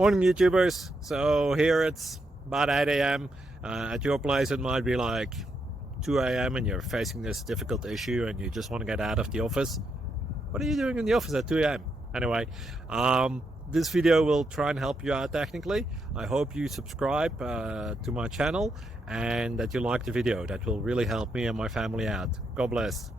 Morning YouTubers. So here it's about 8 a.m. At your place it might be like 2 a.m. and you're facing this difficult issue and you just want to get out of the office. What are you doing in the office at 2 a.m.? Anyway, this video will try and help you out technically. I hope you subscribe to my channel and that you like the video. That will really help me and my family out. God bless.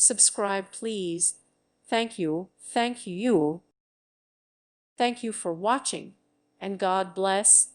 Subscribe, please. Thank you. Thank you. Thank you for watching, and God bless.